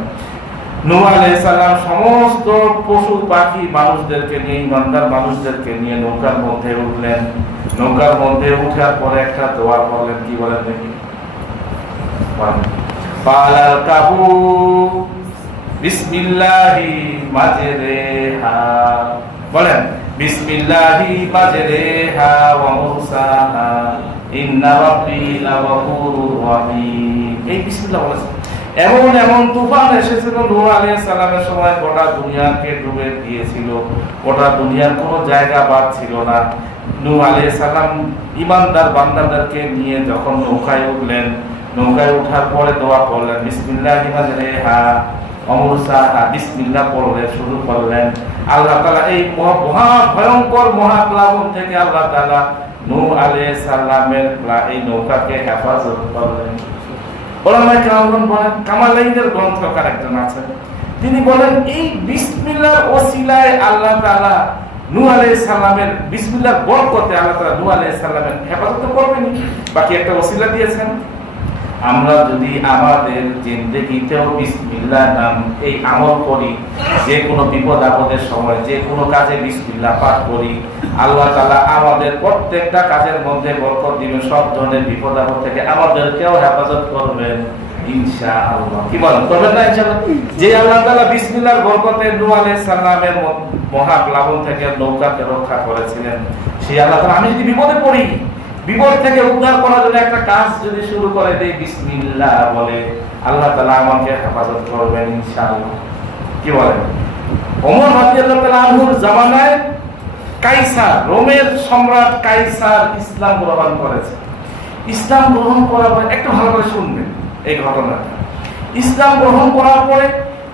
নূহ আলাইহিস সালাম সমস্ত পশু পাখি মানুষদেরকে নিয়ে, ইমানদার মানুষদেরকে নিয়ে নৌকার মধ্যে উঠলেন। নৌকার মধ্যে উঠার পরে একটা দোয়া করলেন। কি বলেন দেখি? পালাল কাবু বিসমিল্লাহি মাজরেহা, বলেন বিসমিল্লাহি মাজরেহা ওয়া মুরসাহা ইন্না রাব্বি লাগফুরুর রহিম। এই বিসমিল্লাহ বলেছেন। এমন এমন তুফান এসেছিল নূহ আলাইহিস সালামের সময়, গোটা দুনিয়াকে ডুবে দিয়েছিল, গোটা দুনিয়ার কোনো জায়গা বাদ ছিল না। নূহ আলাইহিস সালাম ইমানদার বান্দাদেরকে নিয়ে যখন নৌকায় উঠলেন, নৌকায় ওঠার পরে দোয়া করলেন, বিসমিল্লাহি মাজরেহা ওয়া মুরসাহা, বিসমিল্লাহ পড়লে শুরু করলেন। আল্লাহ তাআলা এই মহা ভয়ঙ্কর মহাপ্লাবন থেকে আল্লাহ তাআলা নূহ আলাইহিস সালামের এই নৌকাকে হেফাজত করলেন। ওলামায়ে কেরাম বলেন, কামালাইনের গ্রন্থকার একজন আছেন, তিনি বলেন এই বিসমিল্লাহর ওসিলায় আল্লাহ তাআলা নূহ আলাইহিস সালামের বিসমিল্লাহর বরকতে আল্লাহ তাআলা নূহ আলাইহিস সালামের হেফাজত করবেন, বাকি একটা ওসিলা দিয়েছেন। আমরা যদি আমাদের জিন্দেগিতেও বিসমিল্লাহ নাম এই আমল করি, যে কোনো বিপদ আপদের সময় যে কোনো কাজে বিসমিল্লাহ পাঠ করি, আল্লাহ তাআলা আমাদের প্রত্যেকটা কাজের মধ্যে বরকত দিবেন, সব ধরনের বিপদ আপদ থেকে আমাদেরকেও হেফাজত করবেন ইনশাআল্লাহ। কি বলেন, করবেন না ইনশাআল্লাহ? যে আল্লাহ তাআলা বিসমিল্লাহর বরকতে নূহ আলাইহিস সালামের মহাপ্লাবন থেকে নৌকাকে রক্ষা করেছিলেন, সেই আল্লাহ তাআলা আমি যদি বিপদে পড়ি, বিপদ থেকে উদ্ধার করার জন্য একটা কাজ যদি শুরু করে দেই বিসমিল্লাহ বলে, আল্লাহ তাআলা আমাকে হেফাজত করবেন ইনশাআল্লাহ। কি বলেন? ওমর রাদিয়াল্লাহু তাআলা আনহুর জামানায় কাইসার, রোমের সম্রাট কাইসার ইসলাম গ্রহণ করেছে। ইসলাম গ্রহণ করার পরে একটু ভালো করে শুনবেন এই ঘটনাটা। ইসলাম গ্রহণ করার পরে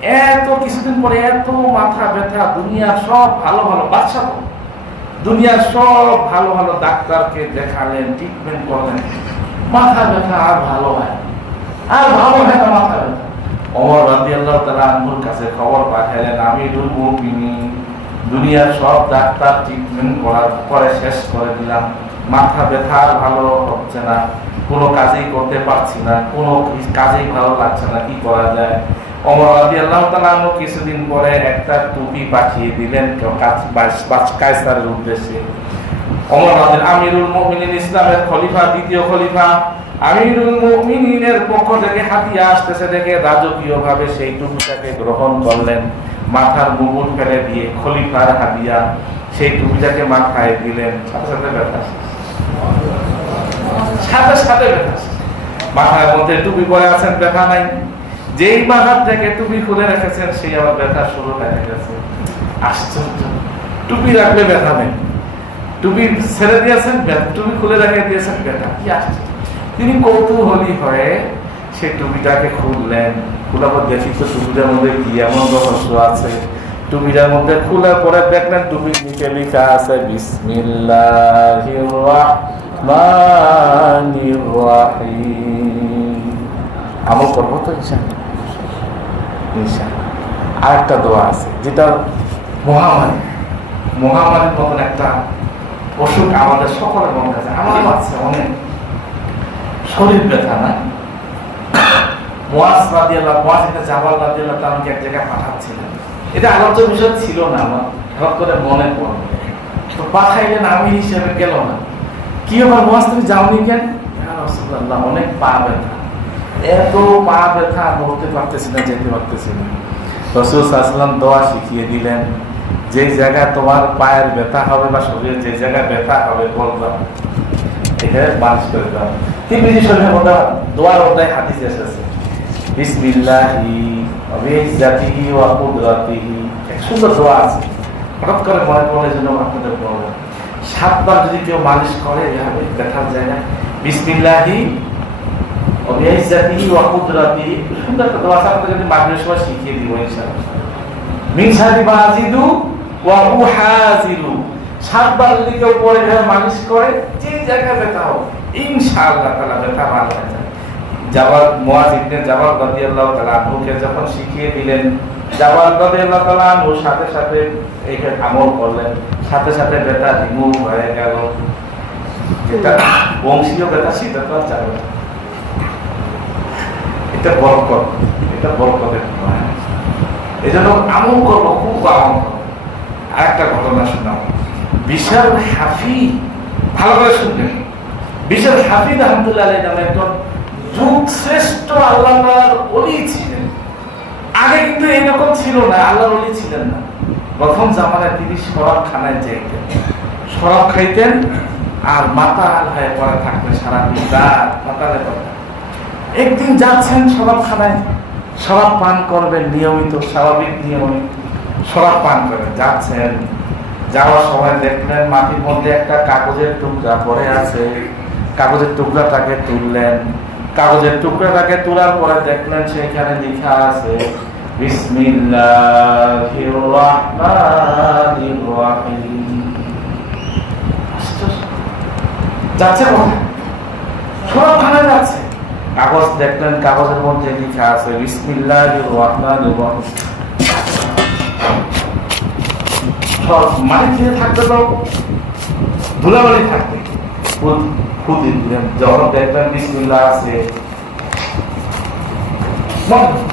এত কিছুদিন পরে এত মাথা ব্যথা, দুনিয়ার সব ভালো ভালো বাচ্চা, দুনিয়ার সব ভালো ভালো ডাক্তারকে দেখালেন, ট্রিটমেন্ট করলেন, মাথা ব্যথা আর ভালো হয় আর ভালো হয় না মাথা ব্যথা। ওমর রাদিয়াল্লাহু তাআলা আনহুর কাছে খবর পাঠালেন, আমিরুল মুমিনিন, দুনিয়ার সব ডাক্তার ট্রিটমেন্ট করার পরে শেষ করে দিলাম, মাথা ব্যথা আর ভালো হচ্ছে না, কোনো কাজেই করতে পারছি না, কোনো কাজেই ভালো লাগছে না, কি করা যায়? ওমর রাদিয়াল্লাহু তাআলা আনহু কিছুদিন পরে একটা টুপি পাঠিয়ে দিলেন কায়সারের উদ্দেশ্যে। ওমর আমিরুল মুমিনিন, ইসলামের খলিফা, দ্বিতীয় খলিফা, আমিরুল মুমিনিনের পক্ষ থেকে হাতিয়া আসতেছে দেখে রাজকীয়ভাবে সেই টুপিটাকে গ্রহণ করলেন, মাথার মুকুট ফেলে দিয়ে খলিফার হাদিয়া সেই টুপিটাকে মাথায় দিলেন। সাথে সাথে ব্যথা, সাথে সাথে ব্যথা, মাথার মধ্যে টুপি পরে আছেন, ব্যথা নাই। যেই মাথার থেকে টুপি খুলে রেখেছেন সেই আবার ব্যথা শুরু হয়ে গেছে। আশ্চর্য, টুপি রাখলে ব্যথা নেই, টুপি ছেড়ে দিয়েছেন, টুপি খুলে রেখে দিয়েছেন, ব্যথা। কি আশ্চর্য! তিনি কৌতূহলী হয়ে সেই টুপিটাকে খুললেন, খোলার পর দেখি তো টুপিটার মধ্যে কি এমন রহস্য আছে। টুপিটার মধ্যে খোলার পরে দেখলেন টুপির নিচে লেখা আছে বিসমিল্লাহির রাহমানির রাহিম। আমল করবো তো ইনশাআল্লাহ, ইনশাআল্লাহ। আর একটা দোয়া আছে যেটা মহামারীর মতন একটা অসুখ আমাদের সকলের মনে আছে, আমারও আছে অনেক, শরীর ব্যথা না। মুআজ জাবাল রাদিয়াল্লাহু তাআলা এক জায়গায় পাঠাচ্ছিলেন, এটা আলোচ্য বিষয় ছিল না, আমার হঠাৎ করে মনে পড়ল, তো পাঠাইলেন, আমি হিসেবে গেল না। কি ব্যাপার মুআজ, তুমি যাওনি কেন? ইয়া রাসূলুল্লাহ, অনেক পা ব্যথা, এত পা ব্যথা, নড়তে পারতেছি না, যেতে পারতেছি না। রাসূল সাল্লাল্লাহু আলাইহি ওয়াসাল্লাম দোয়া শিখিয়ে দিলেন, যে জায়গায় তোমার পায়ের ব্যথা হবে বা শরীরের যে জায়গায় ব্যথা হবে বলবা, এটা মালিশ করে দাও। তিরমিজি শরীফের মধ্যে দোয়ার অধ্যায় হাদিস এসেছে, বিসমিল্লাহি ওয়া বিইজ্জাতিহি ওয়া কুদরাতিহি, এক সুন্দর দোয়া আছে, হঠাৎ করে মনে পড়ে জন্য আপনাদের বললাম। 7 বার যদি কেউ মালিশ করে এভাবে ব্যথার জায়গায়, বিসমিল্লাহি ওয়া বিইজ্জাতিহি ওয়া কুদরাতিহি, সুন্দর একটা দোয়া আছে, আপনাদের যদি মাগরিবের সময় শিখিয়ে দিব ইনশাআল্লাহ। মিন শাররি মা আজিদু ওয়া উহাজিরু, 7 বার যদি কেউ পরে মালিশ করে, যে জায়গায় ব্যথা হবে ইনশাআল্লাহ তাআলা ব্যথা ভালো হয়ে যায়। মুআজ ইবনে জাবাল রাদিয়াল্লাহু তাআলা আনহুকে যখন শিখিয়ে দিলেন, জাবাল রাদিয়াল্লাহু তাআলা আনহু সাথে সাথে এইটা আমল করলেন, সাথে সাথে ব্যথা রিমুভ হয়ে গেল। এটা বংশীয় ব্যথা, সেটা তো আর যাবে না, এটা বরকত, এটা বরকতের। এই জন্য আমল করবো, খুব আমল করবো। আর একটা ঘটনা শোনাবো, বিশাল হাফি, ভালো করে শুনবেন, বিশাল হাফিজ আহমদুল্লাহ আলাইহি নামে একজন যুগ শ্রেষ্ঠ আল্লাহর ওলি ছিলেন। আগে কিন্তু এরকম ছিল না, আল্লাহর ওলি ছিলেন না। প্রথম জামানায় তিনি শরাব খানায় যেতেন, শরাব খাইতেন আর মাতাল হয়ে পড়ে থাকতেন সারাদিন রাত, মাতালে পড়ে। একদিন যাচ্ছেন শরাব খানায়, শরাব পান করবেন নিয়মিত, স্বাভাবিক নিয়মে শরাব পান করেন, যাচ্ছেন, যাওয়ার সময় দেখলেন মাটির মধ্যে একটা কাগজের টুকরা পড়ে আছে, কাগজের টুকরাটাকে তুললেন, কাগজের টুকরাটাকে তোলার পরে দেখলেন সেখানে লেখা আছে বিসমিল্লাহির রাহমানির রাহিম। যাচ্ছে কোথায়? সবখানে যাচ্ছে, কাগজ দেখলেন, কাগজের মধ্যে লেখা আছে বিসমিল্লাহির রাহমানির রাহিম। সব মাটি দিয়ে থাকতে তো ধুলাবালি থাকবে, যখন দেখবেন বিসমিল্লাহ আছে,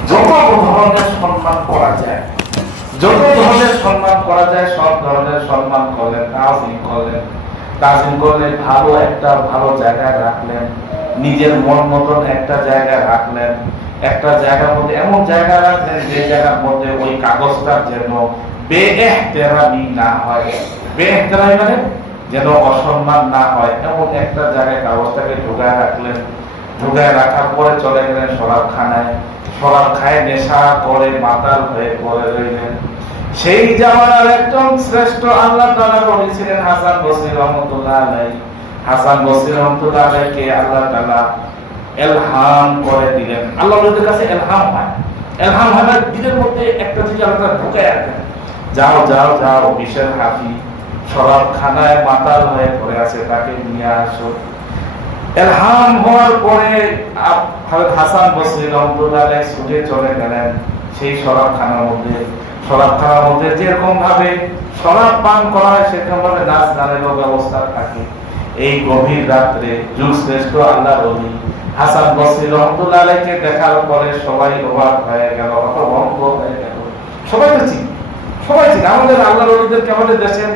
যত ধরনের সম্মান করা যায়, যত ধরনের সম্মান করা যায় সব ধরনের সম্মান করলেন, তাজিম করলেন, তাজিম করলে ভালো একটা ভালো জায়গায় রাখলেন, নিজের মন মতন একটা জায়গায় রাখলেন, একটা জায়গার মধ্যে এমন জায়গা রাখলেন যে জায়গার মধ্যে ওই কাগজটার যেন বেএহতেরামি না হয়, বেএহতেরামি মানে যেন অসম্মান না হয়, এমন একটা জায়গায় কাগজটাকে ঢুকায় রাখলেন। ঢুকায় রাখার পরে চলে গেলেন শরাব খানায়, শরাব খায় নেশা করে মাতাল হয়ে পড়ে রইলেন। সেই জামানার একজন শ্রেষ্ঠ আল্লাহ তাআলা বলেছিলেন হাসান বসরি রহমাতুল্লাহ আলাইহি, হাসান বসরি রহমাতুল্লাহ আলাইহিকে আল্লাহ তাআলা ইলহাম করে দিলেন। আল্লাহর কাছে ইলহাম হয়, এলহাম হয় না, দিনের মধ্যে একটা থেকে আলাদা ঢুকায় রাখেন, যাও যাও যাও বিশের হাফি শরাব খানায় মাতাল হয়ে পড়ে আছে, তাকে নিয়ে আসো। এলহাম হওয়ার পরে হযরত হাসান বসরি রাহমাতুল্লাহ আলাইহি ছুটে চলে গেলেন সেই শরাব খানার মধ্যে। শরাব খানার মধ্যে যেরকম ভাবে শরাব পান করা হয় সেরকম ভাবে নাচ গানেরও ব্যবস্থা থাকে। এই গভীর রাত্রে যুগ শ্রেষ্ঠ আল্লাহর ওলি হাসান বসরি রাহমাতুল্লাহ আলাইহিকে দেখার পরে সবাই অবাক হয়ে গেল, হতভম্ব হয়ে গেল। সবাই তো চিনি, সবাই চিনি আমাদের আল্লাহর ওলিদেরকে, আমাদের দেশের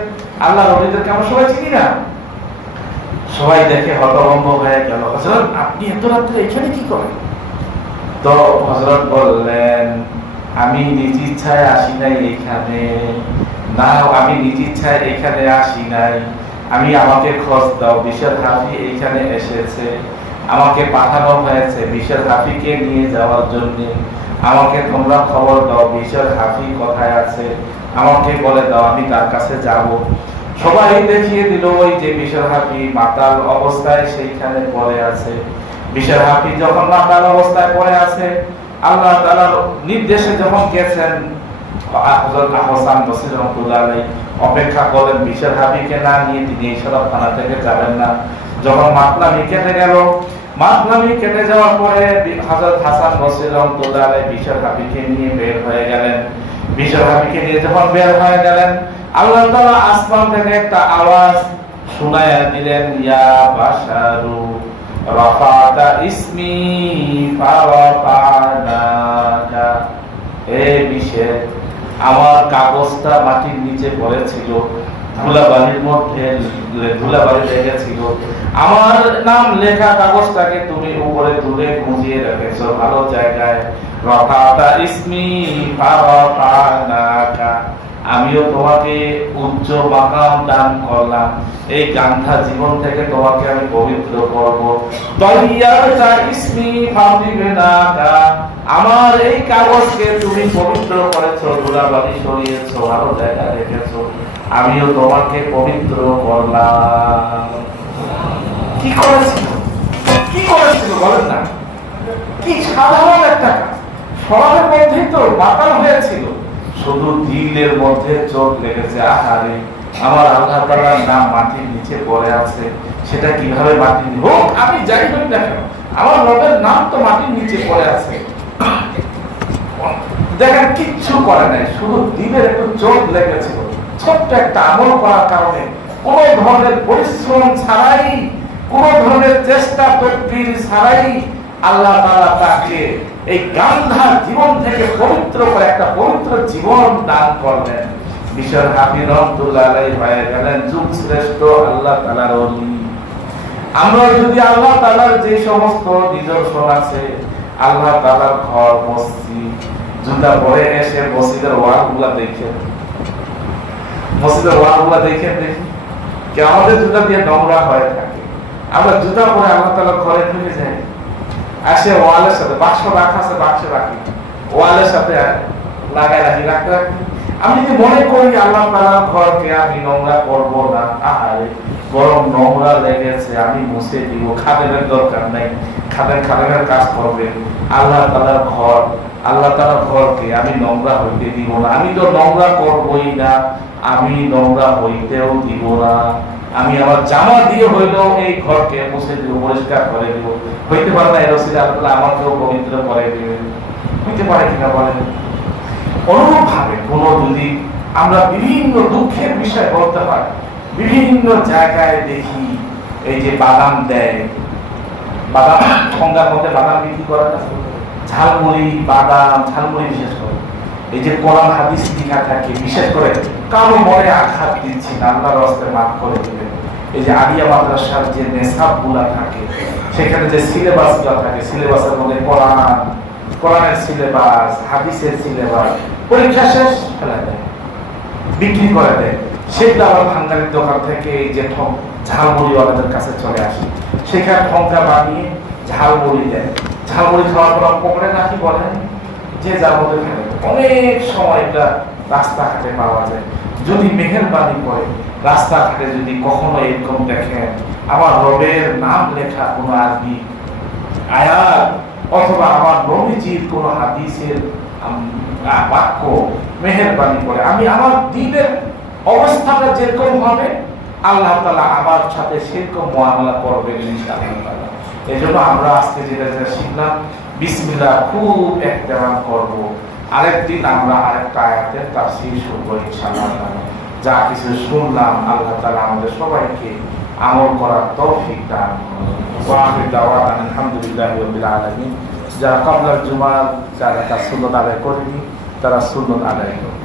আল্লাহর ওলিদেরকে আমরা সবাই চিনি না? সবাই দেখে হতভম্ব হয়ে গেল, হযরত আপনি এত রাত্রে এখানে কি করেন? তো হযরত বললেন, আমি নিজ ইচ্ছায় আসি নাই এখানে, না আমি নিজ ইচ্ছায় এখানে আসি নাই, আমি আমাকে খোঁজ দাও, বিশের হাফি এইখানে এসেছে, আমাকে পাঠানো হয়েছে বিশের হাফিকে নিয়ে যাওয়ার জন্য, আমাকে তোমরা খবর দাও বিশের হাফি কোথায় আছে, আমাকে বলে দাও আমি তার কাছে যাব। সবাই দেখিয়ে দিল ওই যে বিশের হাফি মাতাল অবস্থায় সেইখানে পড়ে আছে। বিশের হাফি যখন মাতাল অবস্থায় পড়ে আছে, আল্লাহ তাআলার নির্দেশে যখন গেছেন হযরত হাসান বসরি রাহমাতুল্লাহ আলাইহি অপেক্ষা করেন বিশের হাফিকে না নিয়ে তিনি এই শরাবখানা থেকে যাবেন না। যখন মাতলামি কেটে গেল, মাতলামি কেটে যাওয়ার পরে হযরত হাসান বসরি রাহমাতুল্লাহ আলাইহি বিশের হাফিকে নিয়ে বের হয়ে গেলেন। বিশের হাফিকে নিয়ে যখন বের হয়ে গেলেন, আল্লাহ তাআলা আসমান থেকে একটা আওয়াজ শুনায়া দিলেন, ইয়া বাশারু রাফাতা ইসমি ফারাফানাকা। হে বিশের, আমার কাগজটা মাটির নিচে পড়েছিল, ধুলাবালির মধ্যে ধুলাবালি লেগেছিল, আমার নাম লেখা কাগজটাকে তুমি উপরে তুলে গুঁজিয়ে রেখেছো ভালো জায়গায়। রাফাতা ইসমি ফারাফানাকা, আমিও তোমাকে উচ্চ মাকাম দান করলাম, এই গান্ধা জীবন থেকে তোমাকে আমি পবিত্র করব। তাইয়ারতা ইসমি ফাদিবেনাকা, আমার এই কাগজকে তুমি পবিত্র করেছো, ধুলাবালি সরিয়েছো, ভালো জায়গায় রেখেছো, আমিও তোমাকে পবিত্র করলাম। কি করেছিল, কি করেছিল বলেন না? কি সাধারণ একটা কাজ, সবার মধ্যেই তো বাতাল হয়েছিল, শুধু দিলের মধ্যে চোখ লেগেছে, আহারে আমার আল্লাহ তাআলার নাম মাটির নিচে পড়ে আছে, সেটা কিভাবে মাটির হোক, আমি যাই হোক না কেন আমার রবের নাম তো মাটির নিচে পড়ে আছে। দেখেন কিচ্ছু করে নাই, শুধু দিলের একটু চোখ লেগেছিল, ছোট্ট একটা আমল করার কারণে, কোন ধরনের পরিশ্রম ছাড়াই, কোন ধরনের চেষ্টা তদবির ছাড়াই আল্লাহ তাআলা তাকে এই গান্ধা জীবন থেকে পবিত্র করে একটা পবিত্র জীবন দান করলেন। বিশের হাফি রাহমাতুল্লাহ আলাইহি হয়ে গেলেন যুগ শ্রেষ্ঠ আল্লাহ তাআলার ওলি। আমরা যদি আল্লাহ তাআলার যে সমস্ত নিদর্শন আছে, আল্লাহ তাআলার ঘর, মসজিদ, জুতা পরে এসে মসজিদের ওয়ালগুলা দেখেন, মসজিদের ওয়ালগুলা দেখেন, দেখি কি আমাদের জুতা দিয়ে নোংরা হয়ে থাকে, আমরা জুতা পরে আল্লাহ তাআলার ঘরে ঢুকে যাই, আসে ওয়ালের সাথে বাক্স রাখা আছে, বাক্সে রাখি, ওয়ালের সাথে লাগাই রাখি, রাখতে রাখি। আমি যদি মনে করি আল্লাহ তাআলার ঘরকে আমি নোংরা করব না, আহারে বরং নোংরা লেগেছে আমি মুছে দিব, খাদেমের দরকার নাই, খাদেমের কাজ করবে। আল্লাহ তাআলার ঘর, আল্লাহ তাআলার ঘরকে আমি নোংরা হইতে দিব না, আমি তো নোংরা করবই না, আমি নোংরা হইতেও দিব না, আমি আমার জামা দিয়ে হইলেও এই ঘরকে মুছে দিব, পরিষ্কার করে দিব। হইতে পারে না, এর ওসিলা আল্লাহ আমাকেও পবিত্র করে দিবে, হইতে পারে কিনা বলেন? অনুরূপ ভাবে কোন যদি আমরা বিভিন্ন দুঃখের বিষয় বলতে হয়, বিভিন্ন জায়গায় দেখি এই যে বাদাম দেয়, বাদাম ঠোঙ্গার মধ্যে বাদাম বিক্রি করে না, ঝালমুড়ি, বাদাম, ঝালমুড়ি বিশেষ করে এই যে কোরআন হাদিস লেখা থাকে, বিশেষ করে কারো মনে আঘাত দিচ্ছি না, আল্লাহর রাস্তে মাফ করে দিবেন। এই যে আলিয়া মাদ্রাসার যে নেশাবগুলা থাকে, সেখানে যে সিলেবাসগুলা থাকে, সিলেবাসের মধ্যে কোরআনের সিলেবাস, হাদিসের সিলেবাস, পরীক্ষা শেষ ফেলে দেয়, বিক্রি করে দেয়। সেগুলো আবার ভাঙ্গারির দোকান থেকে এই যে ঝালমুড়িওয়ালাদের কাছে চলে আসে, সেখানে ঠোঙ্গা বানিয়ে ঝালমুড়ি দেয়। ঝালমুড়ি খাওয়ার পর পকড়ে নাকি বলেন যে যার মধ্যে ফেলে, অনেক সময় এটা রাস্তাঘাটে পাওয়া যায়। যদি মেহেরবানি করে রাস্তাঘাটে যদি কখনো এরকম দেখেন আমার রবের নাম লেখা কোনো আরবি আয়াত অথবা আমার নবীজির কোনো হাদিসের বাক্য মেহেরবানি করে আমি আমার দিনের অবস্থাটা যেরকম হবে আল্লাহ তাআলা আমার সাথে সেরকম মুআমালা করবেন ইনশাআল্লাহ। এই জন্য আমরা আজকে যেটা শিখলাম, বিসমিল্লাহ খুব ইহতিরাম করব। আরেকদিন আমরা আরেকটা আয়াতের তাফসীর শুনবো ইনশাআল্লাহ। যা কিছু শুনলাম আল্লাহ তাআলা আমাদের সবাইকে আমল করার তৌফিক দান করুন। ওয়া আখিরু দাওয়ানা আলহামদুলিল্লাহি রাব্বিল আলামিন। যারা ক্বাবলাল জুমা যারা তার সুন্নাত আদায় করেনি তারা সুন্নাত আদায় করুন।